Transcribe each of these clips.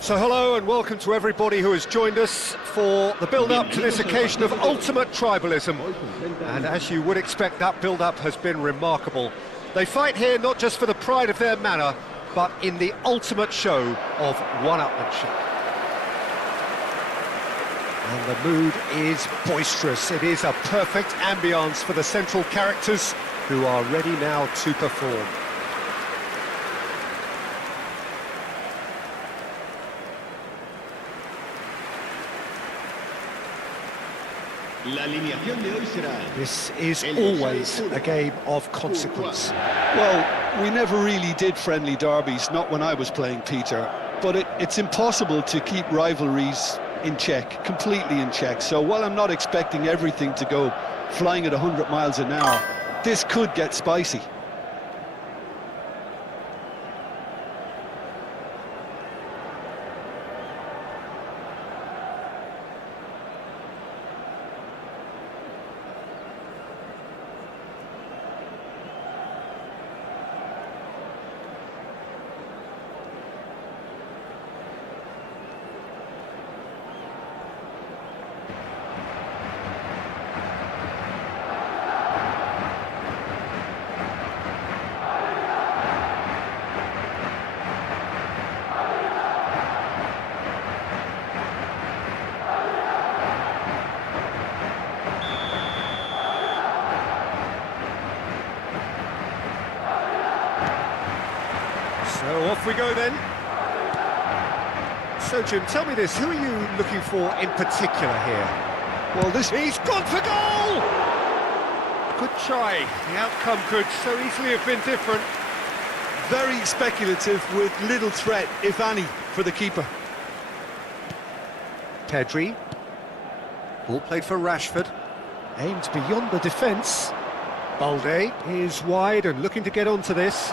So hello and welcome to everybody who has joined us for the build-up to this occasion of ultimate tribalism. And as you would expect, that build-up has been remarkable. They fight here not just for the pride of their manor, but in the ultimate show of one-upmanship. And the mood is boisterous. It is a perfect ambience for the central characters who are ready now to perform. This is always a game of consequence. Well, we never really did friendly derbies, not when I was playing, Peter. But it's impossible to keep rivalries in check, completely in check. So while I'm not expecting everything to go flying at 100 miles an hour, this could get spicy. So off we go then. So Jim, tell me this, who are you looking for in particular here? Well, He's gone for goal! Good try. The outcome could so easily have been different. very speculative with little threat, if any, for the keeper. Pedri. Ball played for Rashford. Aimed beyond the defence. Balde is wide and looking to get onto this.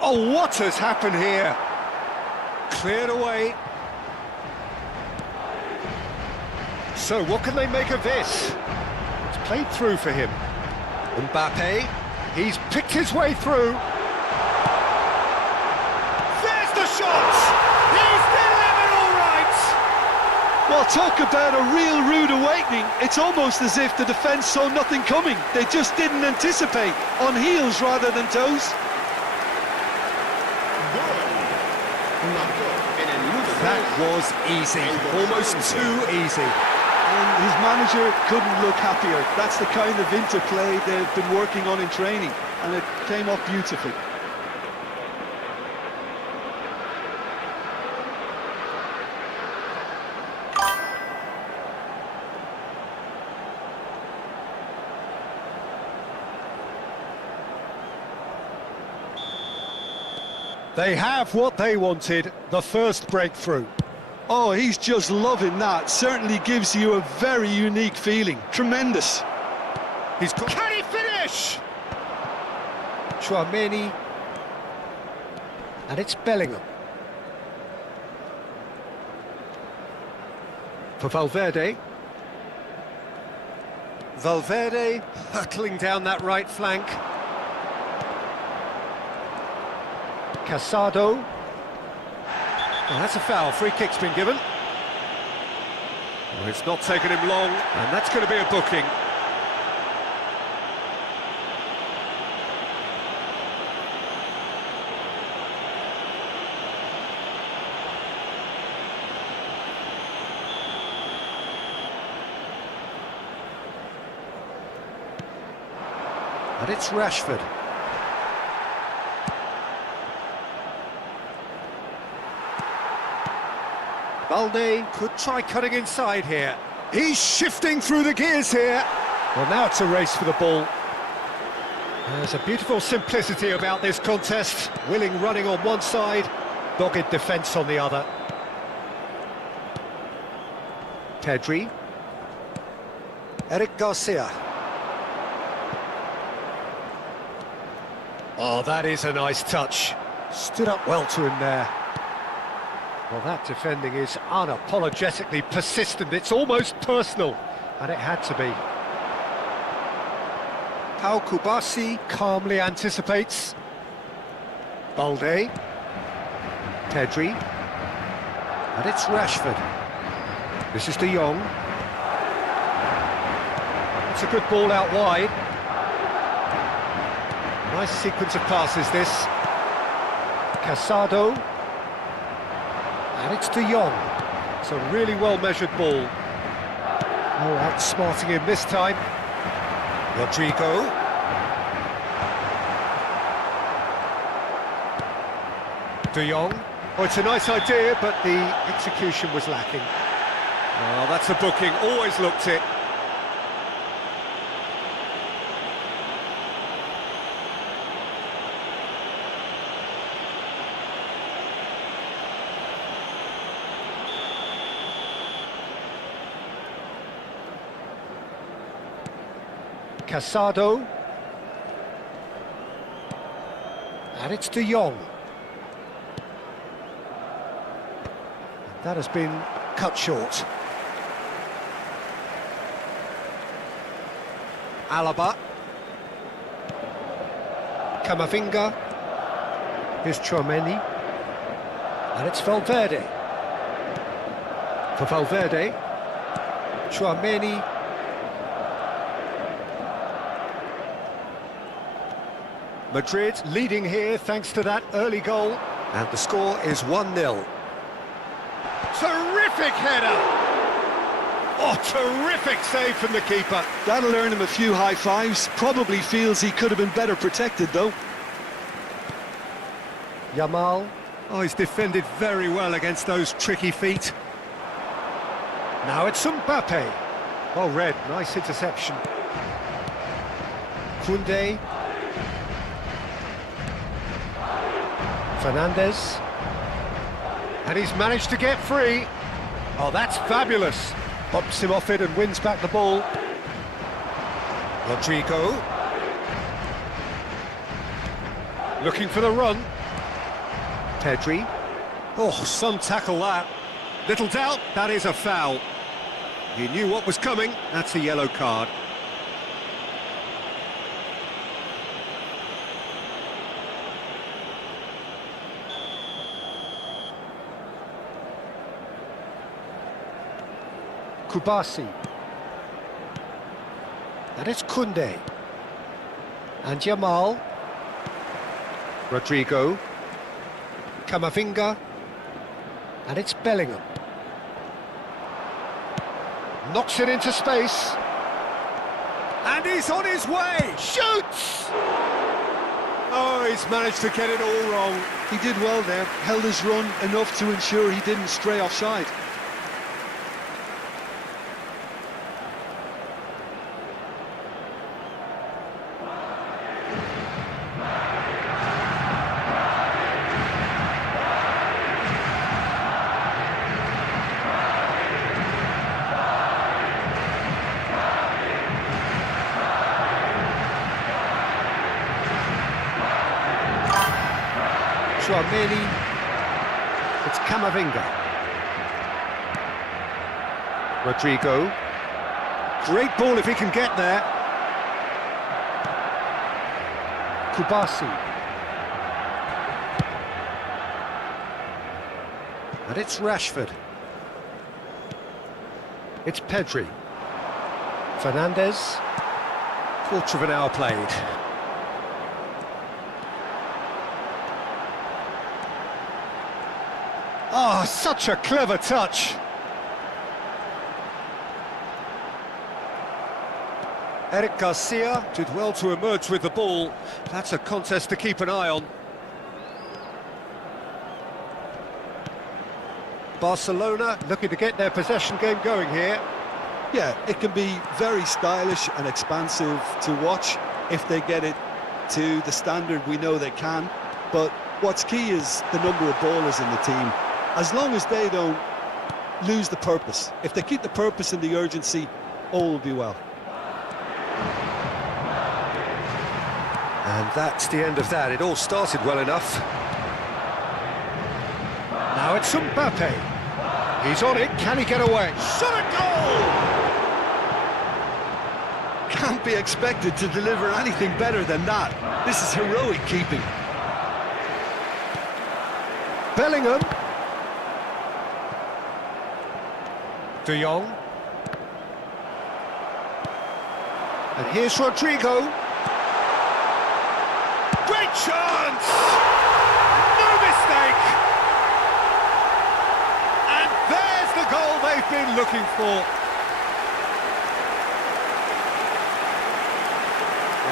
Oh, what has happened here? Cleared away. So what can they make of this? It's played through for him. Mbappe, he's picked his way through. There's the shot! He's delivered all right! Well, talk about a real rude awakening. It's almost as if the defence saw nothing coming. They just didn't anticipate, on heels rather than toes. That was easy, almost too easy. And his manager couldn't look happier. That's the kind of interplay they've been working on in training, and it came off beautifully. They have what they wanted, the first breakthrough. Oh, he's just loving that. Certainly gives you a very unique feeling. Tremendous. Can he finish? Chouameni. And it's Bellingham. For Valverde. Valverde hurtling down that right flank. Casado. Well, that's a foul. Free kick's been given. Well, it's not taken him long, and that's going to be a booking. And it's Rashford. Balde could try cutting inside here. He's shifting through the gears here. Well, now it's a race for the ball. There's a beautiful simplicity about this contest. Willing running on one side, dogged defence on the other. Pedri. Eric Garcia. Oh, that is a nice touch. Stood up well to him there. Well, that defending is unapologetically persistent. It's almost personal, and it had to be. Pau Kubasi calmly anticipates. Balde. Pedri. And it's Rashford. This is De Jong. It's a good ball out wide. Nice sequence of passes, this. Casado. And it's De Jong. It's a really well-measured ball. Oh, outsmarting him this time. Rodrigo. De Jong. Oh, it's a nice idea, but the execution was lacking. Oh, that's a booking. Always looked it. Casado. And it's De Jong. That has been cut short. Alaba. Camavinga. Here's Tchouaméni. And it's Valverde. For Valverde. Tchouaméni. Madrid leading here thanks to that early goal. And the score is 1-0. Terrific header! Oh, terrific save from the keeper. That'll earn him a few high fives. Probably feels he could have been better protected, though. Yamal. Oh, he's defended very well against those tricky feet. Now it's Mbappe. Oh, red, nice interception. Koundé. Fernandez. And he's managed to get free. Oh, that's fabulous. Bumps him off it and wins back the ball. Rodrigo. Looking for the run. Pedri. Oh, some tackle that. Little doubt, that is a foul. He knew what was coming. That's a yellow card. Kubasi. And it's Koundé. And Yamal. Rodrigo. Camavinga. And it's Bellingham. Knocks it into space. And he's on his way! Shoots! Oh, he's managed to get it all wrong. He did well there, held his run enough to ensure he didn't stray offside. Tchouaméni. It's Camavinga. Rodrigo. Great ball if he can get there. Kubasi. And it's Rashford. It's Pedri. Fernandez. Quarter of an hour played. Oh, such a clever touch. Eric Garcia did well to emerge with the ball. That's a contest to keep an eye on. Barcelona looking to get their possession game going here. Yeah, it can be very stylish and expansive to watch if they get it to the standard we know they can. But what's key is the number of ballers in the team. As long as they don't lose the purpose. If they keep the purpose and the urgency, all will be well. And that's the end of that. It all started well enough. Now it's Mbappe. He's on it. Can he get away? Shot a goal! Can't be expected to deliver anything better than that. This is heroic keeping. Bellingham. De Jong. And here's Rodrigo. Great chance! No mistake! And there's the goal they've been looking for.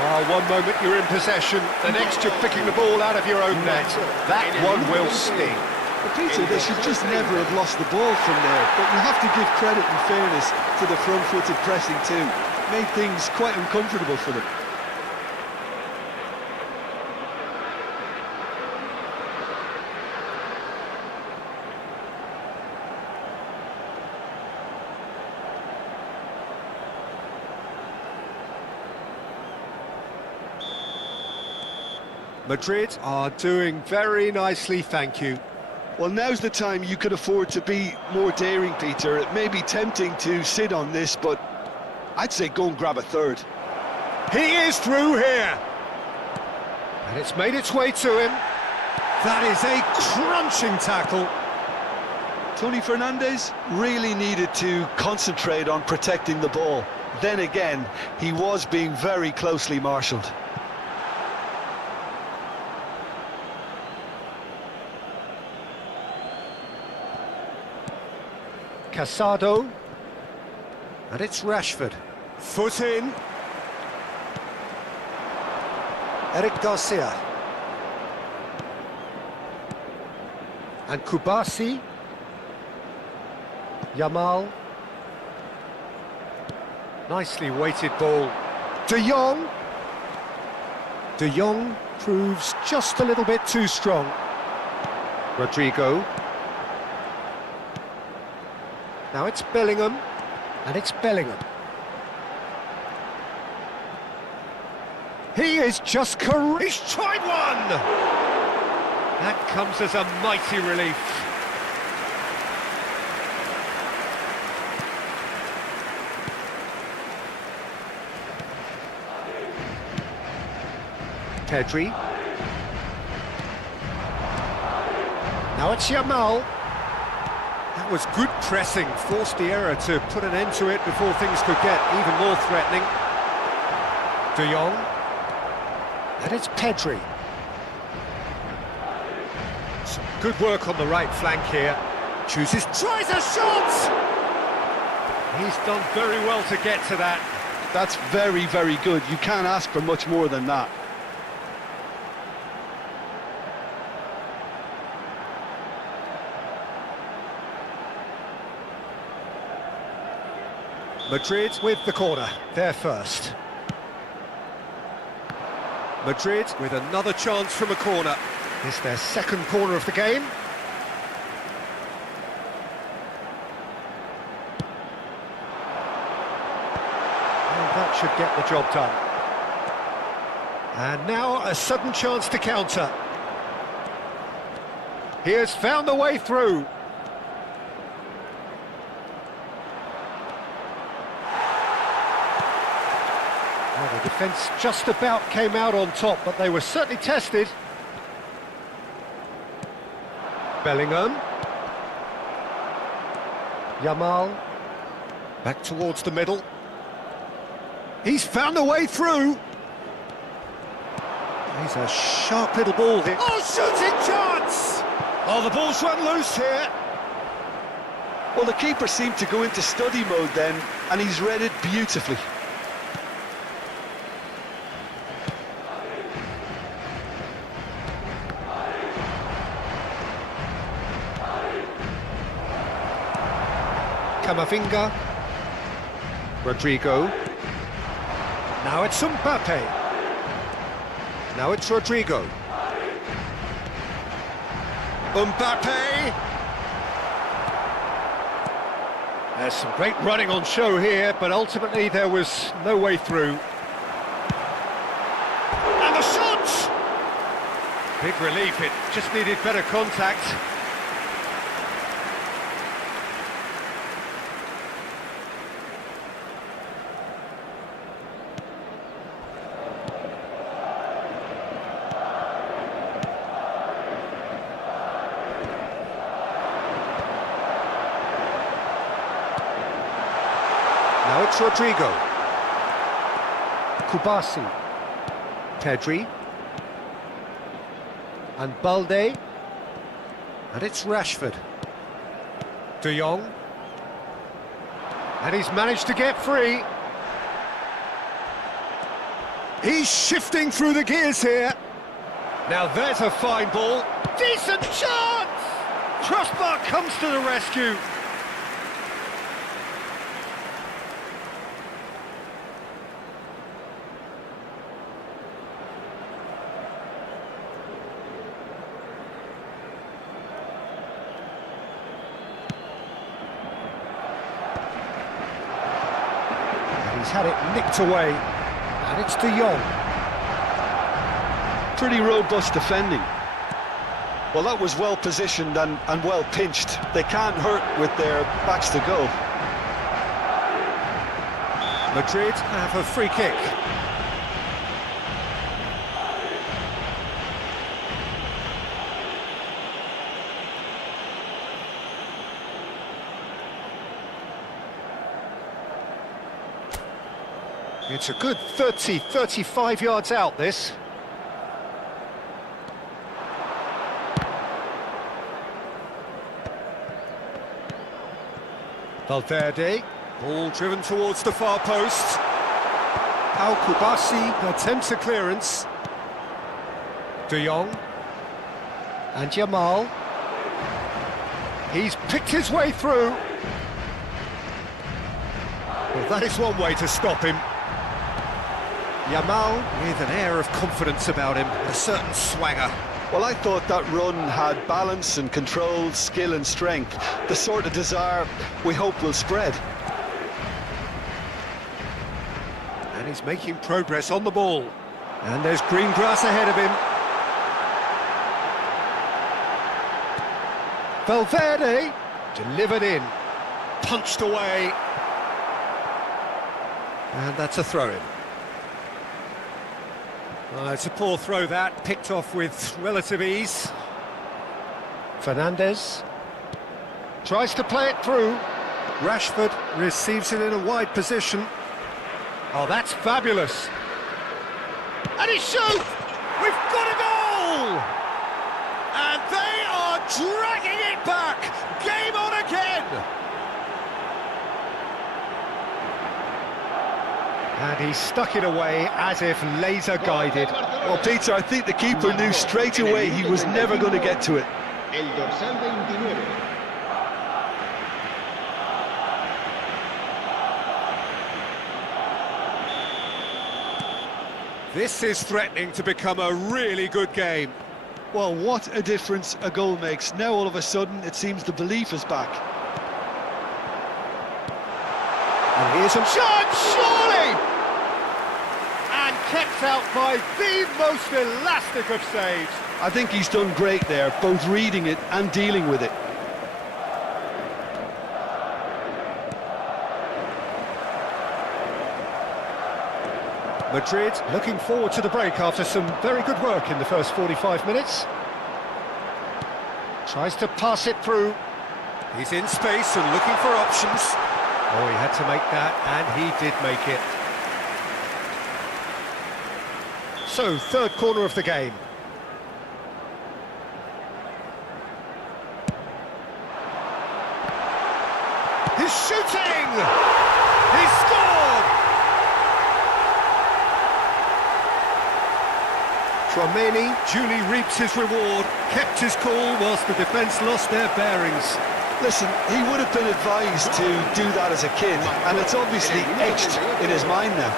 Oh, one moment you're in possession, the next you're picking the ball out of your own net. That one will sting. But Peter, they should just never have lost the ball from there. But you have to give credit and fairness to the front-footed pressing too. Made things quite uncomfortable for them. Madrid are doing very nicely, thank you. Well, now's the time you could afford to be more daring, Peter. It may be tempting to sit on this, but I'd say go and grab a third. He is through here. And it's made its way to him. That is a crunching tackle. Tony Fernandes really needed to concentrate on protecting the ball. Then again, he was being very closely marshalled. Casado. And it's Rashford. Foot in. Eric Garcia. And Kubasi. Yamal. Nicely weighted ball. De Jong. De Jong proves just a little bit too strong. Rodrigo. Now it's Bellingham. And it's Bellingham. He is just he's tried one! That comes as a mighty relief. Pedri. Now it's Yamal. That was good pressing, forced the error to put an end to it before things could get even more threatening. De Jong. And it's Pedri. Some good work on the right flank here. Tries a shot! He's done very well to get to that. That's very, very good. You can't ask for much more than that. Madrid with the corner, they're first. Madrid with another chance from a corner. It's their second corner of the game. And that should get the job done. And now a sudden chance to counter. He has found a way through. Well, the defence just about came out on top, but they were certainly tested. Bellingham. Yamal. Back towards the middle. He's found a way through. He's a sharp little ball here. Oh, shooting chance! Oh, the ball's run loose here. Well, the keeper seemed to go into study mode then, and he's read it beautifully. Camavinga. Rodrigo. Now it's Mbappe. Now it's Rodrigo. Mbappe. There's some great running on show here, but ultimately there was no way through. And the shot! Big relief, it just needed better contact. Now it's Rodrigo. Kubasi. Pedri. And Balde. And it's Rashford. De Jong. And he's managed to get free. He's shifting through the gears here. Now there's a fine ball. Decent chance! Crossbar comes to the rescue. And he's had it nicked away. And it's De Jong. Pretty robust defending. Well, that was well positioned and well pinched. They can't hurt with their backs to goal. Madrid have a free kick. It's a good 35 yards out, this. Valverde, ball driven towards the far post. Pau Kubasi attempts a clearance. De Jong. And Jamal. He's picked his way through. Well, that is one way to stop him. Jamal with an air of confidence about him, a certain swagger. Well, I thought that run had balance and control, skill and strength, the sort of desire we hope will spread. And he's making progress on the ball. And there's green grass ahead of him. Valverde, delivered in, punched away. And that's a throw-in. It's a poor throw that, picked off with relative ease. Fernandes tries to play it through. Rashford receives it in a wide position. Oh, that's fabulous. And he shoots! We've got a goal! And they are dragging it back! Game on again! And he stuck it away as if laser-guided. Well, Peter, I think the keeper knew straight away he was never going to get to it. This is threatening to become a really good game. Well, what a difference a goal makes. Now, all of a sudden, it seems the belief is back. And here's a shot, surely! And kept out by the most elastic of saves. I think he's done great there, both reading it and dealing with it. Madrid looking forward to the break after some very good work in the first 45 minutes. Tries to pass it through. He's in space and looking for options. Oh, he had to make that, and he did make it. So, third corner of the game. He's shooting! He's scored! Tchouaméni duly reaps his reward, kept his cool whilst the defence lost their bearings. Listen, he would have been advised to do that as a kid, and it's obviously etched in his mind now.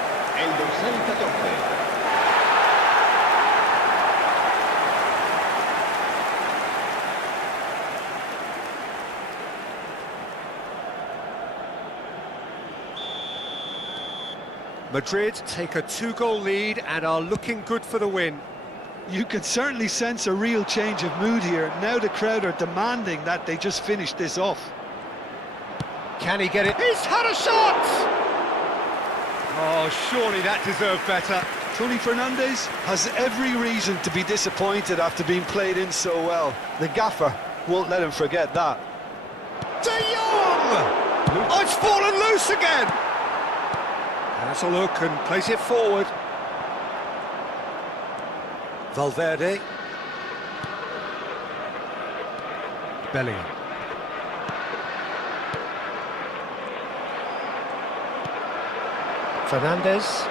Madrid take a 2-goal lead and are looking good for the win. You could certainly sense a real change of mood here. Now the crowd are demanding that they just finish this off. Can he get it? He's had a shot! Oh, surely that deserved better. Tony Fernandes has every reason to be disappointed after being played in so well. The gaffer won't let him forget that. De Jong! Oh, it's fallen loose again! Has a look and plays it forward. Valverde. Bellingham. Fernandez.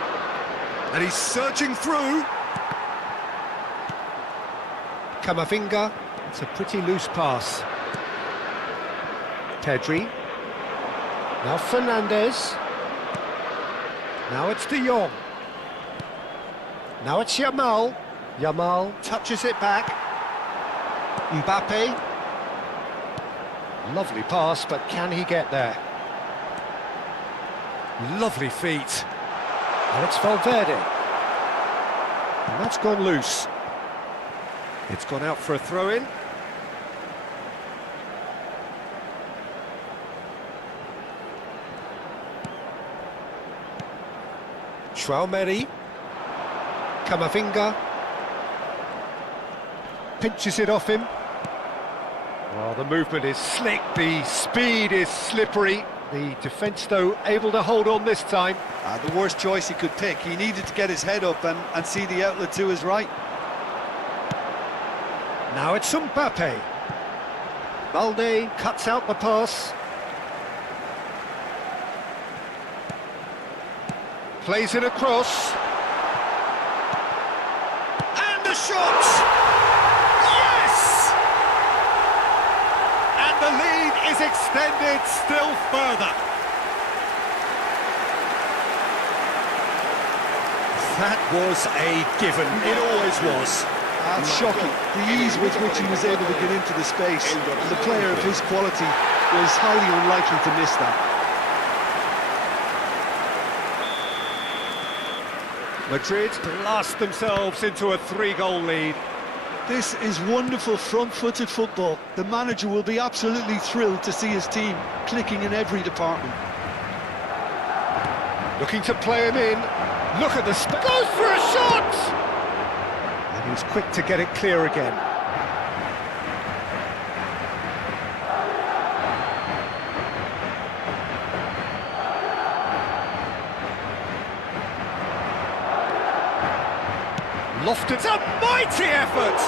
And he's surging through. Camavinga. It's a pretty loose pass. Pedri. Now Fernandez. Now it's De Jong. Now it's Yamal. Yamal touches it back. Mbappe. Lovely pass, but can he get there? Lovely feet. And it's Valverde. And that's gone loose. It's gone out for a throw-in. Traoré. Camavinga. Pinches it off him. Well, the movement is slick, the speed is slippery. The defence, though, able to hold on this time. The worst choice he could pick. He needed to get his head up and see the outlet to his right. Now it's Mbappe. Balde cuts out the pass. Plays it across. And the shot! Yes! And the lead is extended still further. That was a given. It always was. That's shocking. The ease with which he was able to get into the space. And the player of his quality was highly unlikely to miss that. Madrid blast themselves into a 3-goal lead. This is wonderful front-footed football. The manager will be absolutely thrilled to see his team clicking in every department. Looking to play him in. Look at the goes for a shot! And he's quick to get it clear again. Lofted, a mighty effort!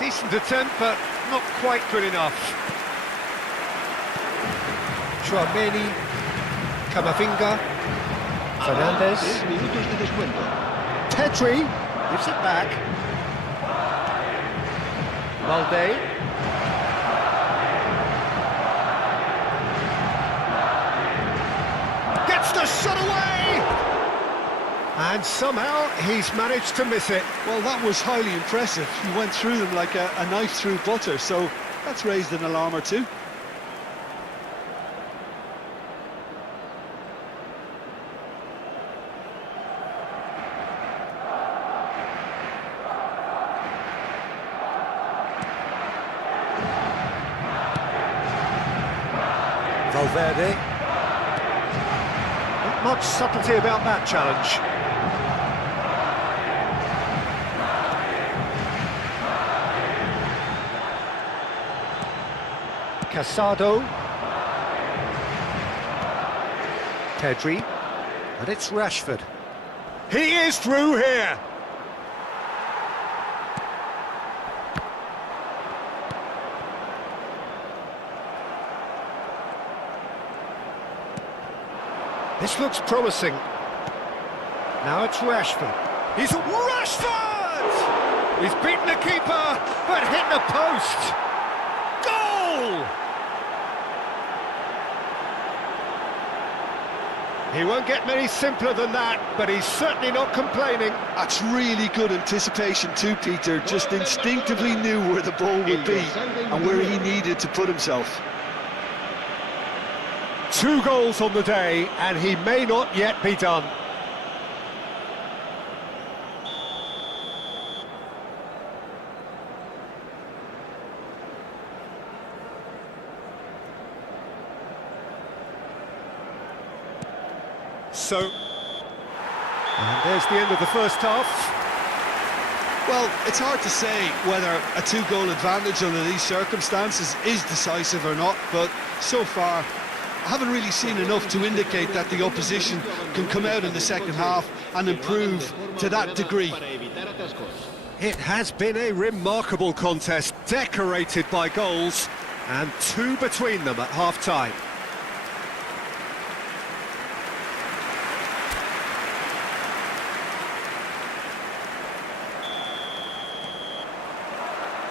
Decent attempt, but not quite good enough. Traoré, Camavinga, Fernandez. Pedri gives it back. Balde. Gets the shot away! And somehow he's managed to miss it. Well, that was highly impressive. He went through them like a knife through butter, so that's raised an alarm or two. Valverde. Not much subtlety about that challenge. Casado. Pedri. And it's Rashford. He is through here! This looks promising. Now it's Rashford. He's Rashford! He's beaten the keeper, but hit the post. Goal! He won't get many simpler than that, but he's certainly not complaining. That's really good anticipation too, Peter. Just instinctively knew where the ball would be and where he needed to put himself. 2 goals on the day, and he may not yet be done. And there's the end of the first half. Well, it's hard to say whether a 2-goal advantage under these circumstances is decisive or not, but so far I haven't really seen enough to indicate that the opposition can come out in the second half and improve to that degree. It has been a remarkable contest, decorated by goals, and 2 between them at half-time.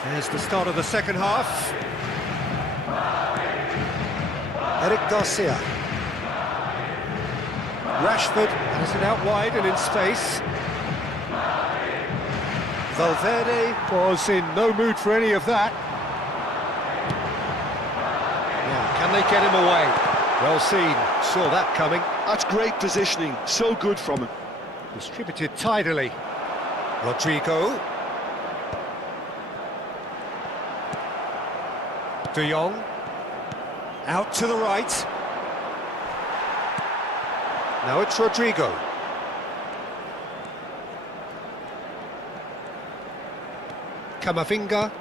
There's the start of the second half. Eric Garcia. Rashford has it out wide and in space. Valverde was in no mood for any of that. Yeah, can they get him away? Well seen, saw that coming. That's great positioning, so good from him. Distributed tidily. Rodrigo. De Jong. Out to the right. Now it's Rodrigo. Camavinga.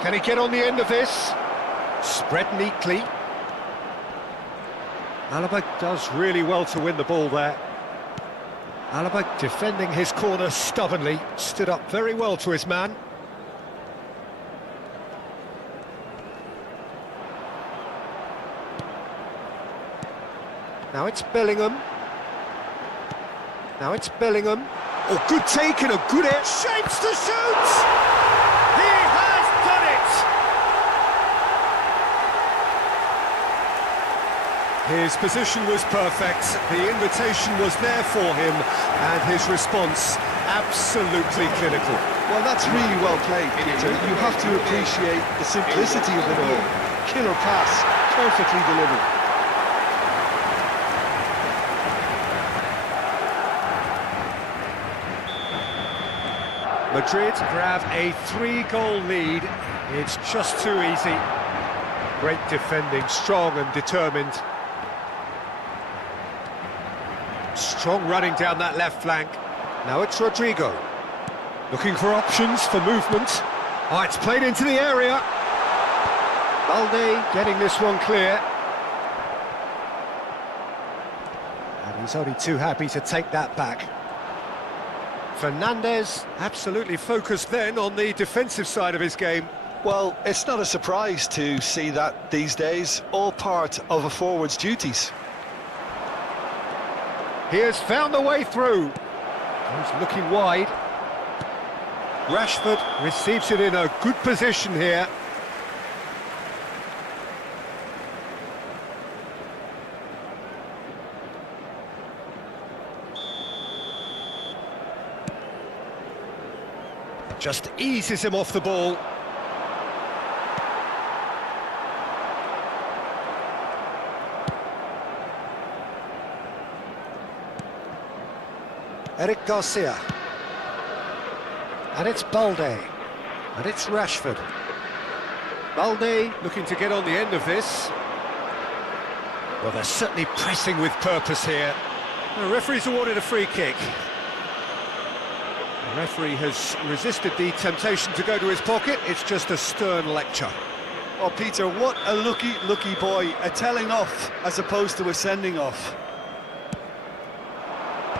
Can he get on the end of this? Spread neatly. Alaba does really well to win the ball there. Alaba defending his corner stubbornly, stood up very well to his man. Now it's Bellingham. Now it's Bellingham. Oh, good take and a good air. Shapes to shoot! He has done it! His position was perfect, the invitation was there for him, and his response absolutely clinical. Well, that's really well played, Peter. You have to appreciate the simplicity of it all. Killer pass, perfectly delivered. Madrid grab a 3-goal lead. It's just too easy. Great defending, strong and determined. Strong running down that left flank. Now it's Rodrigo. Looking for options for movement. Oh, it's played into the area. Balde getting this one clear. And he's only too happy to take that back. Fernandez absolutely focused then on the defensive side of his game. Well, it's not a surprise to see that these days, all part of a forward's duties. He has found the way through. He's looking wide. Rashford receives it in a good position here. Just eases him off the ball. Eric Garcia. And it's Balde. And it's Rashford. Balde looking to get on the end of this. Well, they're certainly pressing with purpose here. The referee's awarded a free kick. The referee has resisted the temptation to go to his pocket. It's just a stern lecture. Oh, Peter, what a lucky boy. A telling off as opposed to a sending off.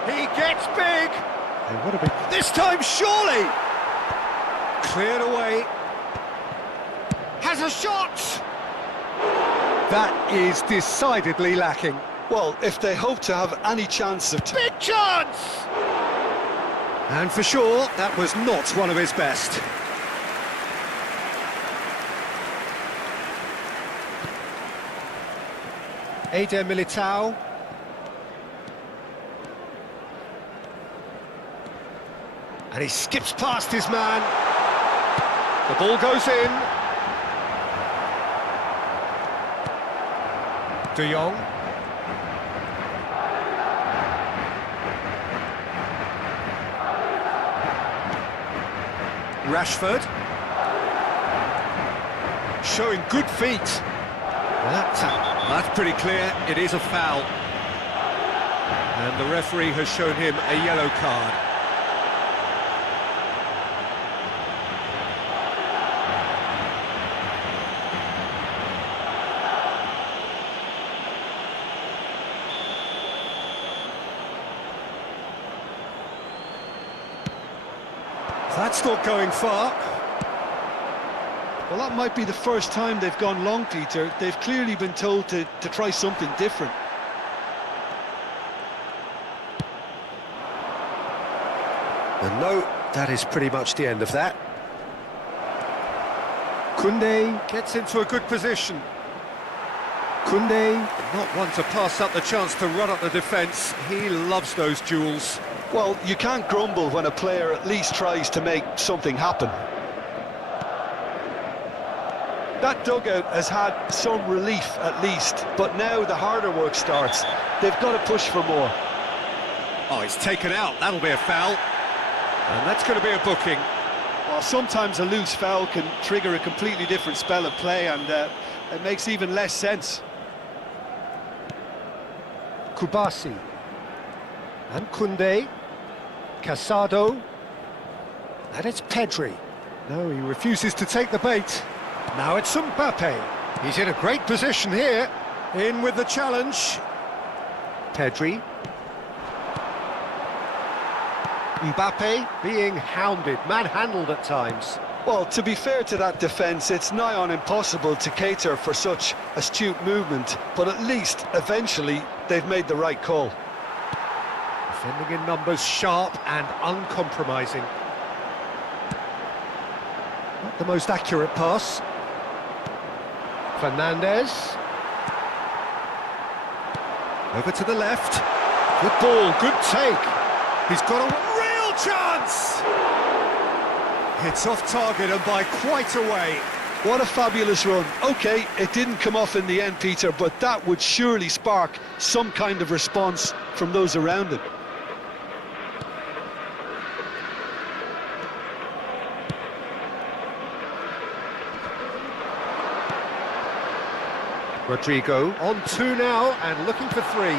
He gets big! What a big... This time, surely! Cleared away. Has a shot! That is decidedly lacking. Well, if they hope to have any chance of... Big chance! And for sure, that was not one of his best. Eder Militao. And he skips past his man. The ball goes in. De Jong. Rashford. Showing good feet. That's pretty clear. It is a foul. And the referee has shown him a yellow card. That's not going far. Well, that might be the first time they've gone long, Peter. They've clearly been told to try something different. And no, that is pretty much the end of that. Koundé gets into a good position. Koundé, not one to pass up the chance to run up the defence. He loves those duels. Well, you can't grumble when a player at least tries to make something happen. That dugout has had some relief at least, but now the harder work starts. They've got to push for more. Oh, he's taken out. That'll be a foul. And that's going to be a booking. Well, sometimes a loose foul can trigger a completely different spell of play, and it makes even less sense. Kubasi. And Koundé. Casado. And it's Pedri. No, he refuses to take the bait. Now it's Mbappe. He's in a great position here. In with the challenge. Pedri. Mbappe being hounded, manhandled at times. Well, to be fair to that defence, it's nigh on impossible to cater for such astute movement, but at least, eventually, they've made the right call. Defending in numbers, sharp and uncompromising. Not the most accurate pass. Fernandez. Over to the left. Good ball, good take. He's got a real chance! It's off target and by quite a way. What a fabulous run. OK, it didn't come off in the end, Peter, but that would surely spark some kind of response from those around him. Rodrigo on 2 now and looking for 3.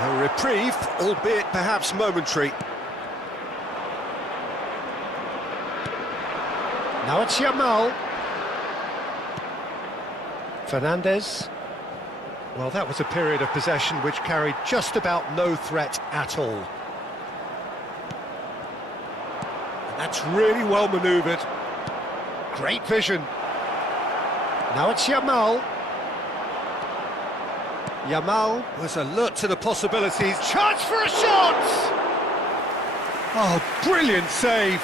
A reprieve, albeit perhaps momentary. Now it's Yamal. Fernandez. Well, that was a period of possession which carried just about no threat at all. And that's really well manoeuvred. Great vision. Now it's Yamal. Yamal was alert to the possibilities. Chance for a shot! Oh, brilliant save.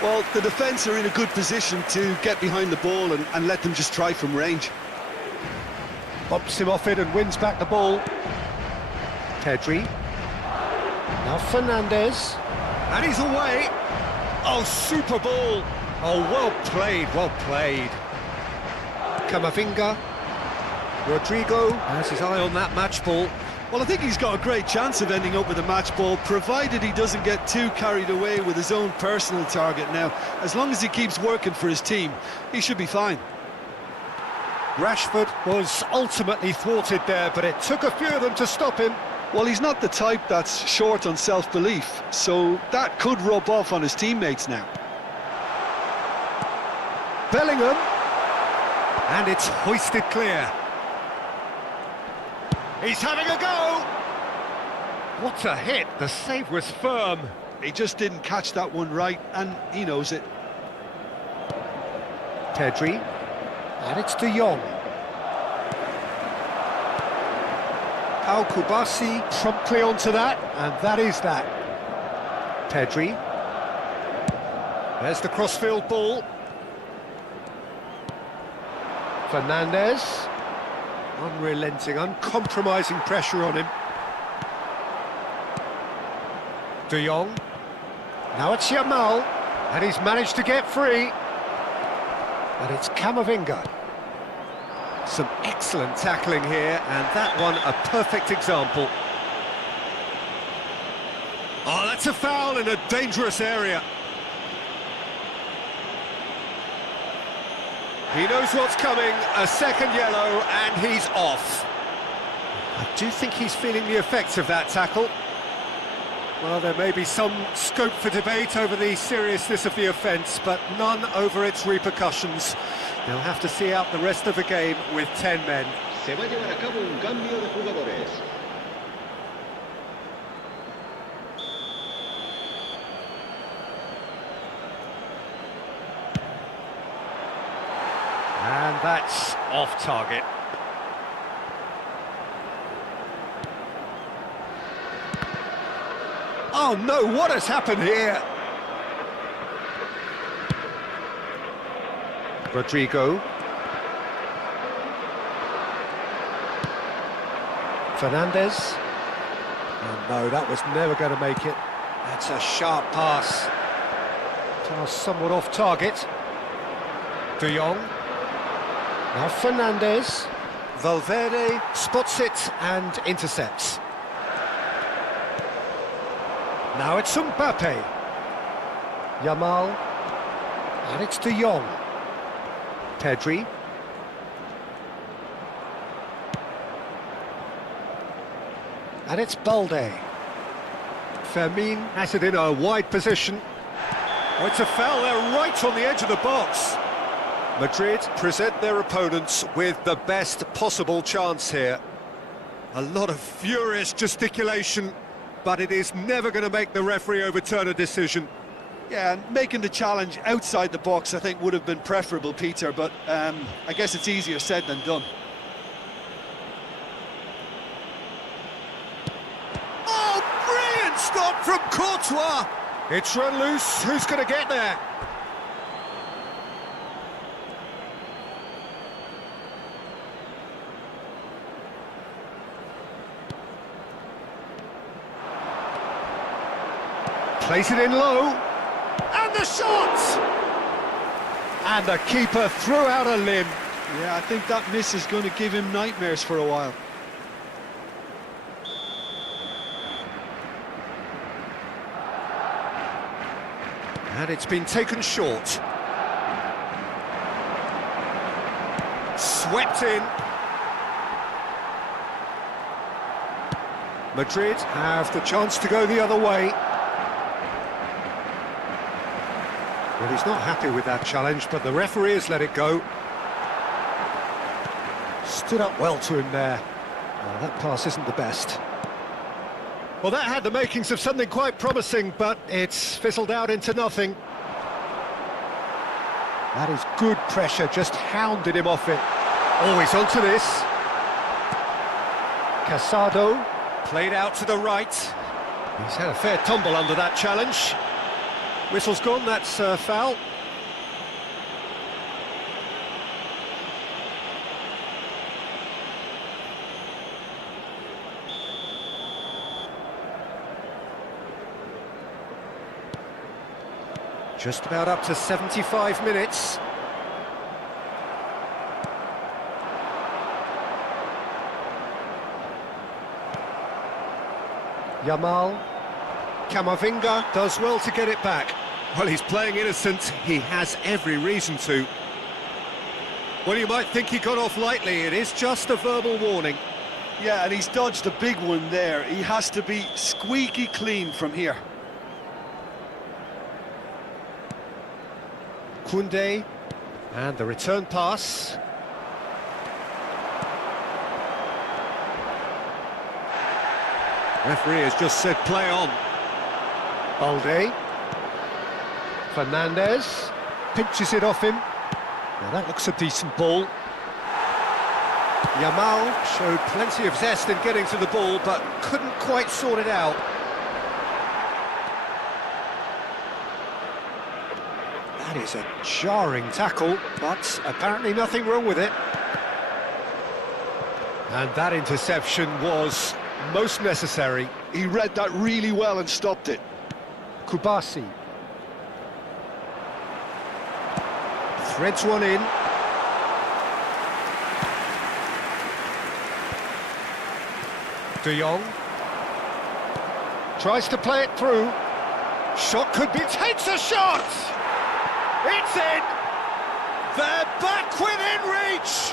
Well, the defence are in a good position to get behind the ball and let them just try from range. Bumps him off it and wins back the ball. Pedri. Now Fernandez. And he's away. Oh, super ball. Oh, well played, well played. Camavinga. Rodrigo has his eye on that match ball. Well, I think he's got a great chance of ending up with a match ball, provided he doesn't get too carried away with his own personal target now. As long as he keeps working for his team, he should be fine. Rashford was ultimately thwarted there, but it took a few of them to stop him. Well, he's not the type that's short on self-belief, so that could rub off on his teammates now. Bellingham. And it's hoisted clear. He's having a go! What a hit, the save was firm. He just didn't catch that one right, and he knows it. Pedri, and it's De Jong. Al Kubasi promptly onto that, and that is that. Pedri. There's the crossfield ball. Fernandez. Unrelenting, uncompromising pressure on him. De Jong. Now it's Yamal, and he's managed to get free. And it's Camavinga. Some excellent tackling here, and that one a perfect example. Oh, that's a foul in a dangerous area. He knows what's coming, a second yellow, and he's off. I do think he's feeling the effects of that tackle. Well, there may be some scope for debate over the seriousness of the offence, but none over its repercussions. They'll have to see out the rest of the game with 10 men. Se va a llevar a cabo un cambio de jugadores. And that's off target. Oh no, what has happened here? Rodrigo. Fernandez. Oh no, that was never going to make it. That's a sharp pass. Pass somewhat off target. De Jong. Now Fernandez. Valverde spots it and intercepts. Now it's Mbappe. Yamal. And it's De Jong. Pedri. And it's Balde. Fermin has it in a wide position. Oh, it's a foul there right on the edge of the box. Madrid present their opponents with the best possible chance here. A lot of furious gesticulation, but it is never going to make the referee overturn a decision. Yeah, and making the challenge outside the box, I think, would have been preferable, Peter, but I guess it's easier said than done. Oh, brilliant stop from Courtois! It's run loose, who's going to get there? Plays it in low, and the shot! And the keeper threw out a limb. Yeah, I think that miss is going to give him nightmares for a while. And it's been taken short. Swept in. Madrid have the chance to go the other way. Well, he's not happy with that challenge, but the referee has let it go. Stood up well to him there. Oh, that pass isn't the best. Well, that had the makings of something quite promising, but it's fizzled out into nothing. That is good pressure, just hounded him off it. Always onto this. Casado, played out to the right. He's had a fair tumble under that challenge. Whistle's gone, that's a foul. Just about up to 75 minutes. Yamal. Camavinga does well to get it back. Well, he's playing innocent. He has every reason to. Well, you might think he got off lightly. It is just a verbal warning. Yeah, and he's dodged a big one there. He has to be squeaky clean from here. Koundé, and the return pass. Referee has just said play on. Balde. Fernandez pinches it off him. Now that looks a decent ball. Yamal showed plenty of zest in getting to the ball, but couldn't quite sort it out. That is a jarring tackle, but apparently nothing wrong with it. And that interception was most necessary. He read that really well and stopped it. Kubasi. Threads one in. De Jong. Tries to play it through. Shot could be... Takes a shot! It's in! They're back within reach!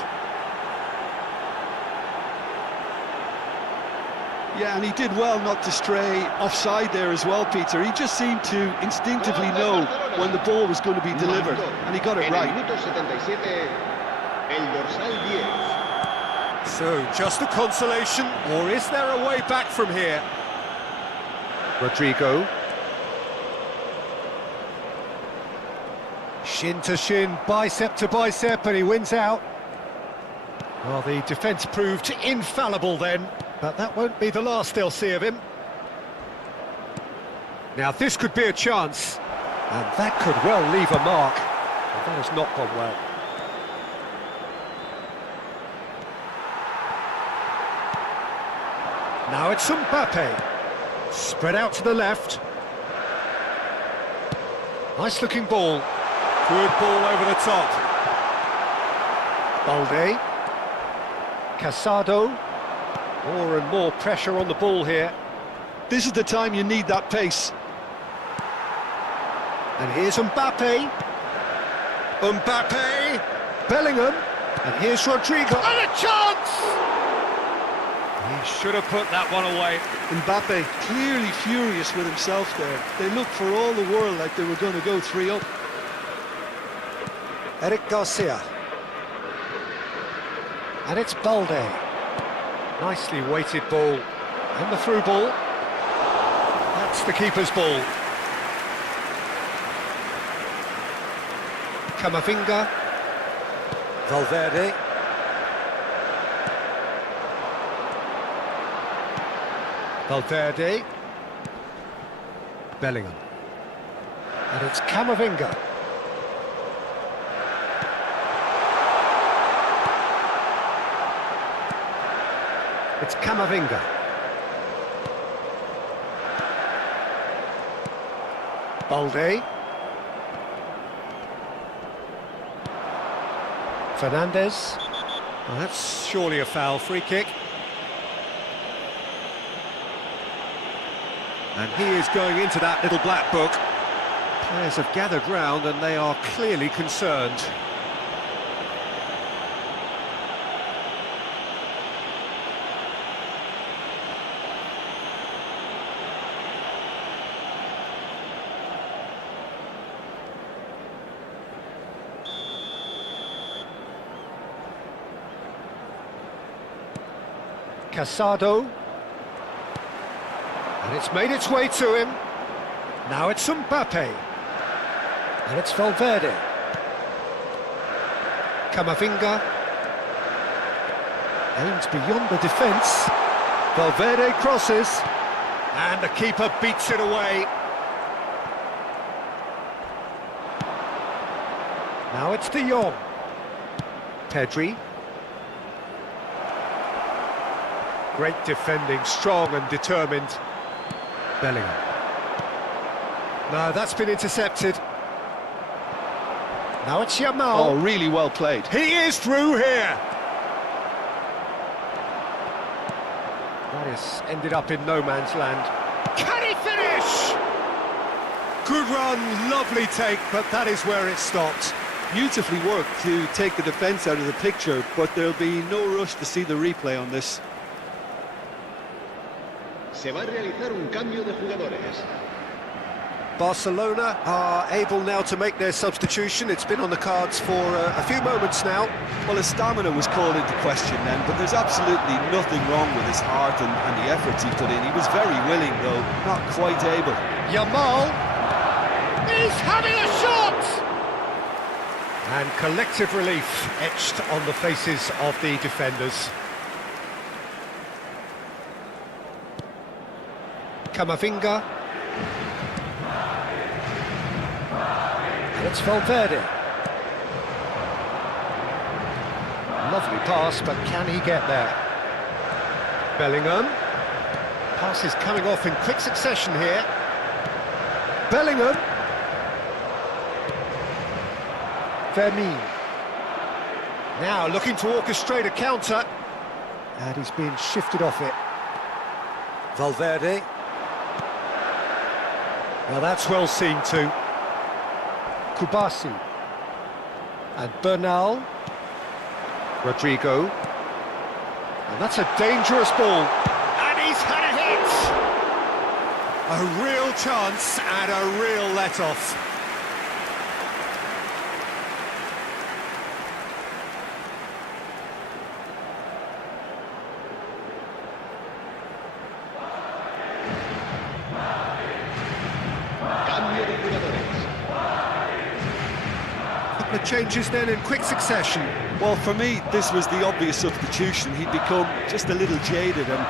Yeah, and he did well not to stray offside there as well, Peter. He just seemed to instinctively know when the ball was going to be delivered, and he got it right. So, just a consolation, or is there a way back from here? Rodrigo. Shin to shin, bicep to bicep, and he wins out. Well, the defence proved infallible then, but that won't be the last they'll see of him. Now this could be a chance, and that could well leave a mark. But that has not gone well. Now it's Mbappe. Spread out to the left. Nice looking ball. Good ball over the top. Balde. Casado. More and more pressure on the ball here. This is the time you need that pace. And here's Mbappe. Mbappe. Bellingham. And here's Rodrigo. And a chance! He should have put that one away. Mbappe clearly furious with himself there. They looked for all the world like they were going to go 3-up. Eric Garcia. And it's Balde. Nicely weighted ball. And the through ball. That's the keeper's ball. Camavinga. Valverde. Valverde. Bellingham. And it's Camavinga. It's Camavinga. Balde. Fernandez. Well, that's surely a foul. Free kick. And he is going into that little black book. Players have gathered round and they are clearly concerned. Casado. And it's made its way to him. Now it's Mbappe. And it's Valverde. Camavinga. Aims beyond the defence. Valverde crosses. And the keeper beats it away. Now it's De Jong. Pedri. Great defending, strong and determined. Bellingham. No, that's been intercepted. Now it's Yamal. Oh, really well played. He is through here. That has ended up in no man's land. Can he finish? Good run, lovely take, but that is where it stopped. Beautifully worked to take the defence out of the picture, but there'll be no rush to see the replay on this. Se va a realizar un cambio de jugadores. Barcelona are able now to make their substitution. It's been on the cards for a few moments now. Well, his stamina was called into question then, but there's absolutely nothing wrong with his heart and the efforts he put in. He was very willing, though, not quite able. Yamal is having a shot! And collective relief etched on the faces of the defenders. Camavinga. And it's Valverde. Lovely pass, but can he get there? Bellingham. Pass is coming off in quick succession here. Bellingham. Vermeer. Now looking to orchestrate a counter. And he's being shifted off it. Valverde. Well, that's well seen too. Kubasi. And Bernal. Rodrigo. And that's a dangerous ball. And he's had a hit! A real chance and a real let-off. Cambio de jugadores. changes then in quick succession. Well, for me, this was the obvious substitution. He'd become just a little jaded, and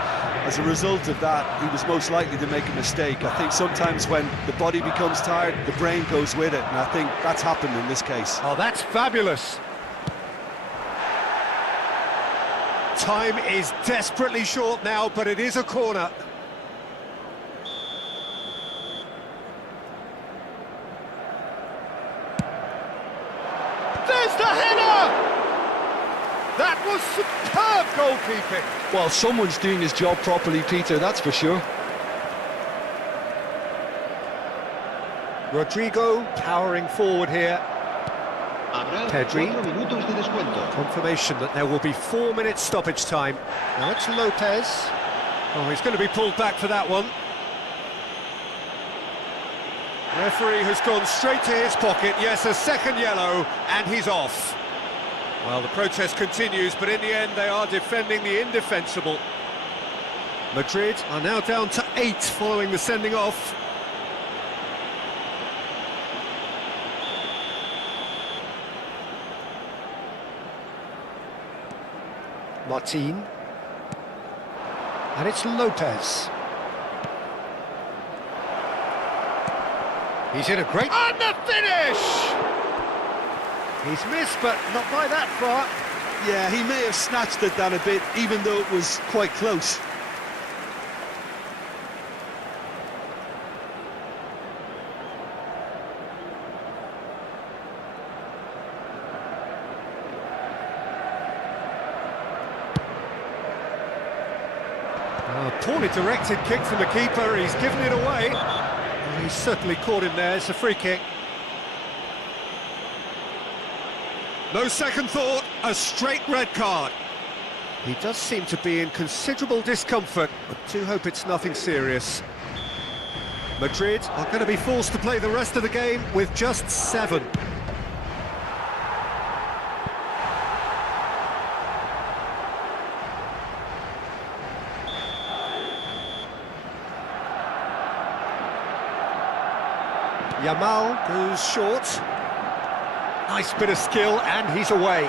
as a result of that, he was most likely to make a mistake. I think sometimes when the body becomes tired, the brain goes with it, and I think that's happened in this case. Oh, that's fabulous. Time is desperately short now, but it is a corner. There's the header! That was superb goalkeeping. Well, someone's doing his job properly, Peter, that's for sure. Rodrigo powering forward here. Habrá Pedri. 4 minutos de descuento. Confirmation that there will be 4 minutes stoppage time. Now it's Lopez. Oh, he's going to be pulled back for that one. Referee has gone straight to his pocket. Yes, a second yellow, and he's off. Well, the protest continues, but in the end they are defending the indefensible. Madrid are now down to 8 following the sending off. Martin. And it's Lopez. He's in a great... And the finish! He's missed, but not by that far. Yeah, he may have snatched it down a bit, even though it was quite close. Poorly directed kick from the keeper, he's given it away. Well, he's certainly caught him there, it's a free kick. No second thought, a straight red card. He does seem to be in considerable discomfort, but do hope it's nothing serious. Madrid are going to be forced to play the rest of the game with just 7. Yamal goes short. Nice bit of skill, and he's away.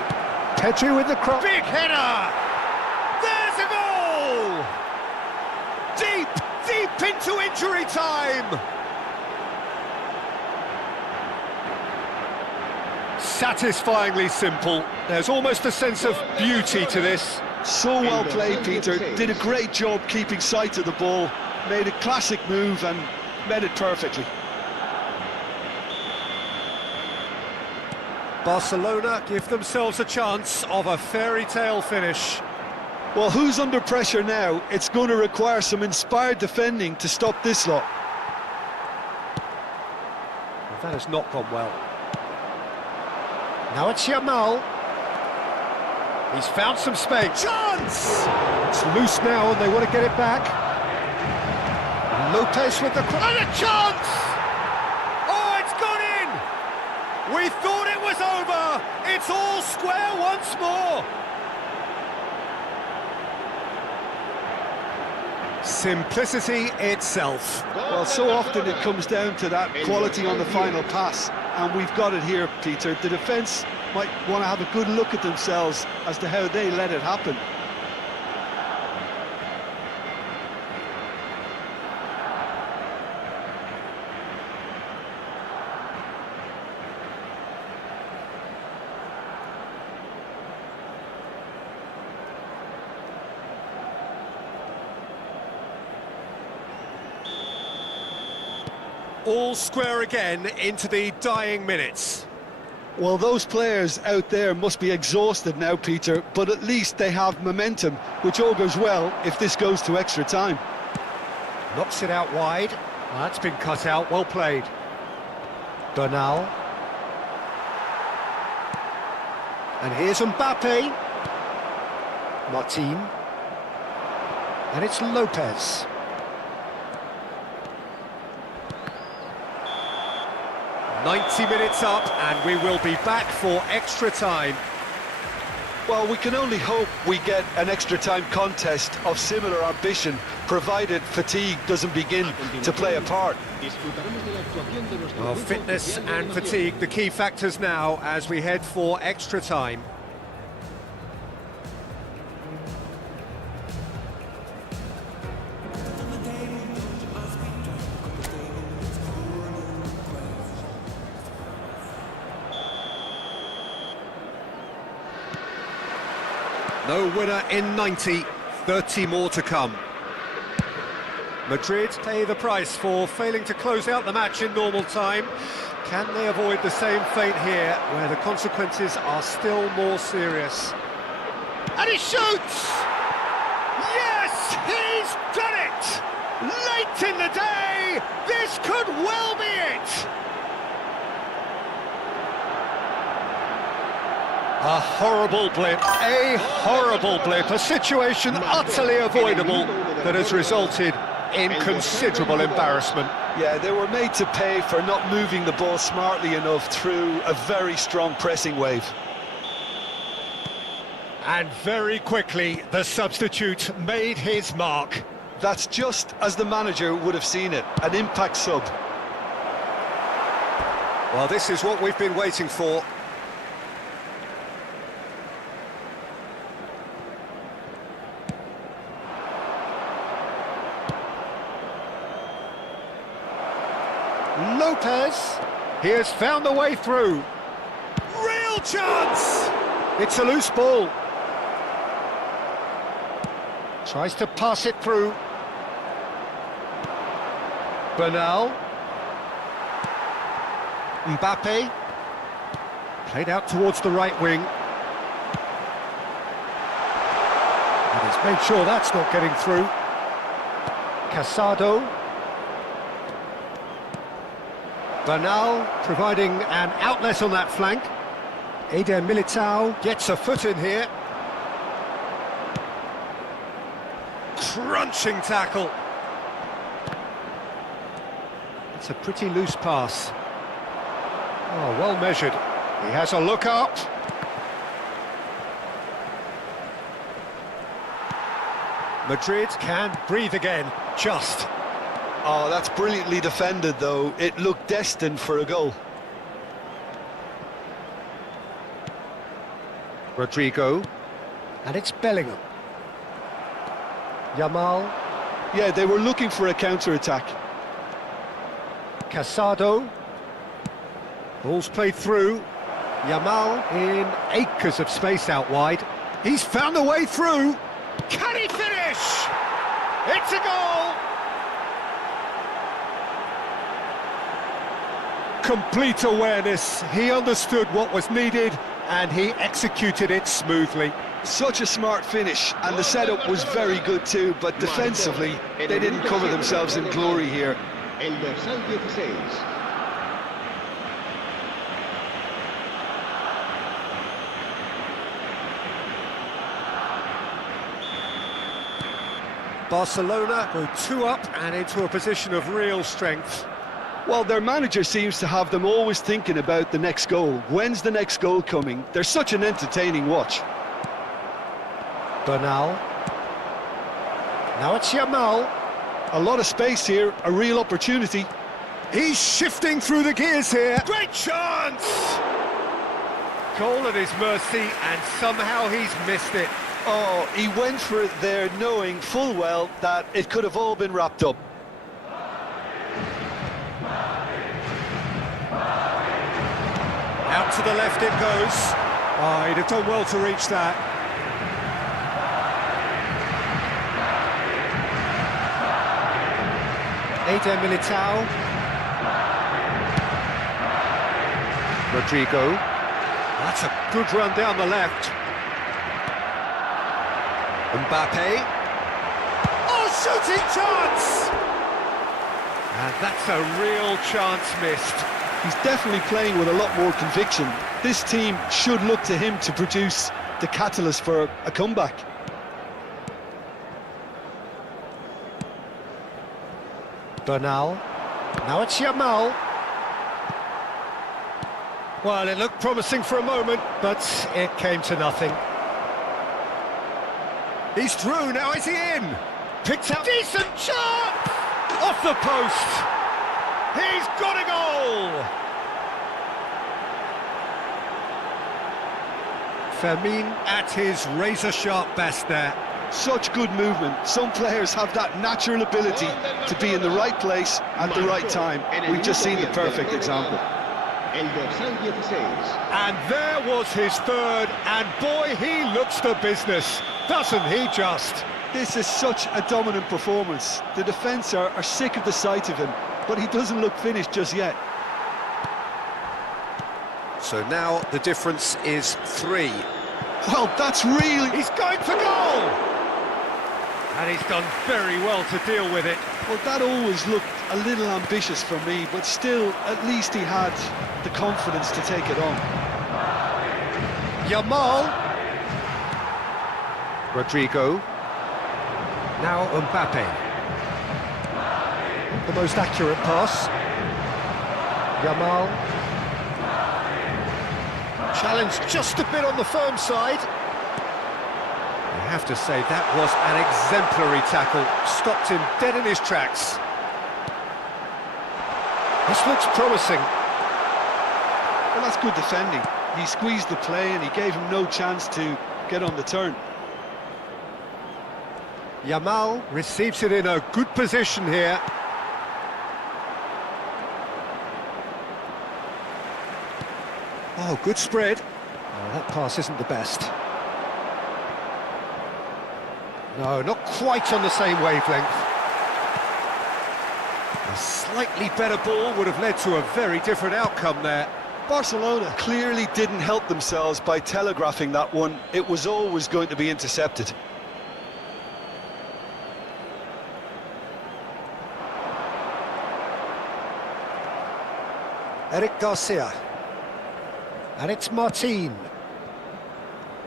Pedri with the cross. Big header! There's a goal! Deep, deep into injury time! Satisfyingly simple. There's almost a sense of beauty to this. So well played, Peter. Did a great job keeping sight of the ball. Made a classic move and made it perfectly. Barcelona give themselves a chance of a fairy tale finish. Well, who's under pressure now? It's going to require some inspired defending to stop this lot. Well, that has not gone well. Now it's Yamal. He's found some space. Chance! It's loose now and they want to get it back. Lopez with the cross. And a chance! Oh, it's gone in! We thought it was over. It's all square once more. Simplicity itself. Well, so often it comes down to that quality on the final pass, and we've got it here, Peter. The defence might want to have a good look at themselves as to how they let it happen. All square again into the dying minutes. Well, those players out there must be exhausted now, Peter, but at least they have momentum, which all goes well if this goes to extra time. Knocks it out wide. Well, that's been cut out, well played. Bernal. And here's Mbappe. Martin. And it's Lopez. 90 minutes up, and we will be back for extra time. Well, we can only hope we get an extra time contest of similar ambition, provided fatigue doesn't begin to play a part. Well, fitness and fatigue, the key factors now as we head for extra time. No winner in 90, 30 more to come. Madrid pay the price for failing to close out the match in normal time. Can they avoid the same fate here, where the consequences are still more serious? And he shoots! Yes, he's done it! Late in the day, this could well be it! A horrible blip, a situation utterly avoidable that has resulted in considerable embarrassment. Yeah, they were made to pay for not moving the ball smartly enough through a very strong pressing wave. And very quickly, the substitute made his mark. That's just as the manager would have seen it, an impact sub. Well, this is what we've been waiting for. Lopez, he has found the way through. Real chance! It's a loose ball. Tries to pass it through. Bernal. Mbappe. Played out towards the right wing. And he's made sure that's not getting through. Casado. Bernal providing an outlet on that flank. Eder Militao gets a foot in here. Crunching tackle. It's a pretty loose pass. Oh, well measured. He has a look up. Madrid can breathe again, just. Oh, that's brilliantly defended, though. It looked destined for a goal. Rodrigo. And it's Bellingham. Yamal. Yeah, they were looking for a counter-attack. Casado. Ball's played through. Yamal in acres of space out wide. He's found a way through. Can he finish? It's a goal! Complete awareness. He understood what was needed and he executed it smoothly. Such a smart finish, and the setup was very good too, but defensively they didn't cover themselves in glory here. El dorsal 16. Barcelona go 2 up and into a position of real strength. Well, their manager seems to have them always thinking about the next goal. When's the next goal coming? They're such an entertaining watch. Bernal. Now it's Yamal. A lot of space here, a real opportunity. He's shifting through the gears here. Great chance! Goal at his mercy, and somehow he's missed it. Oh, he went for it there knowing full well that it could have all been wrapped up. Out to the left it goes. Oh, he'd have done well to reach that. Eder Militao. Rodrigo. That's a good run down the left. Mbappe. Oh, shooting chance! And that's a real chance missed. He's definitely playing with a lot more conviction. This team should look to him to produce the catalyst for a comeback. Bernal. Now it's Yamal. Well, it looked promising for a moment, but it came to nothing. He's through, now is he in? Picked up, decent shot! Off the post! He's got a goal! Fermin at his razor-sharp best there. Such good movement. Some players have that natural ability to be in the right place at the right time. We've just seen the perfect example. El dorsal 16. And there was his third, and boy, he looks the business, doesn't he just? This is such a dominant performance. The defence are sick of the sight of him, but he doesn't look finished just yet. So now the difference is 3. Well, that's really... He's going for goal! And he's done very well to deal with it. Well, that always looked a little ambitious for me, but still, at least he had the confidence to take it on. Yamal. Rodrigo. Now Mbappe. The most accurate pass. Yamal. Challenged just a bit on the firm side. I have to say, that was an exemplary tackle. Stopped him dead in his tracks. This looks promising. Well, that's good defending. He squeezed the play and he gave him no chance to get on the turn. Yamal receives it in a good position here. Oh, good spread. Oh, that pass isn't the best. No, not quite on the same wavelength. A slightly better ball would have led to a very different outcome there. Barcelona clearly didn't help themselves by telegraphing that one. It was always going to be intercepted. Eric Garcia. And it's Martin.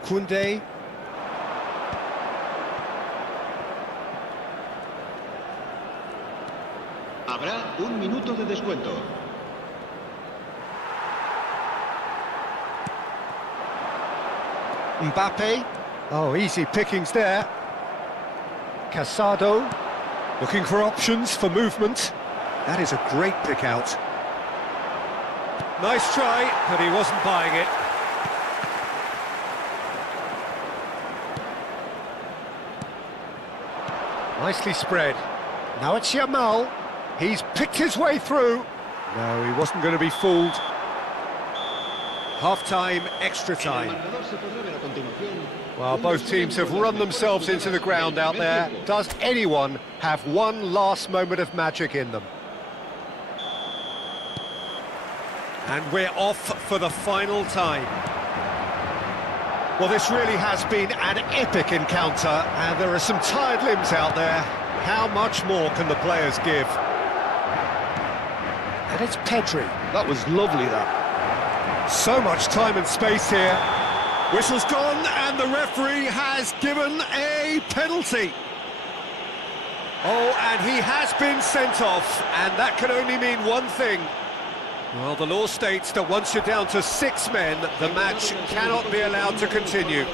Koundé. Habrá un minuto de descuento. Mbappe. Oh, easy pickings there. Casado. Looking for options for movement. That is a great pick out. Nice try, but he wasn't buying it. Nicely spread. Now it's Yamal. He's picked his way through. No, he wasn't going to be fooled. Half-time, extra time. Well, both teams have run themselves into the ground out there. Does anyone have one last moment of magic in them? And we're off for the final time. Well, this really has been an epic encounter, and there are some tired limbs out there. How much more can the players give? And it's Pedri. That was lovely, that. So much time and space here. Whistle's gone, and the referee has given a penalty. Oh, and he has been sent off, and that can only mean one thing. Well, the law states that once you're down to 6 men, the match cannot be allowed to continue.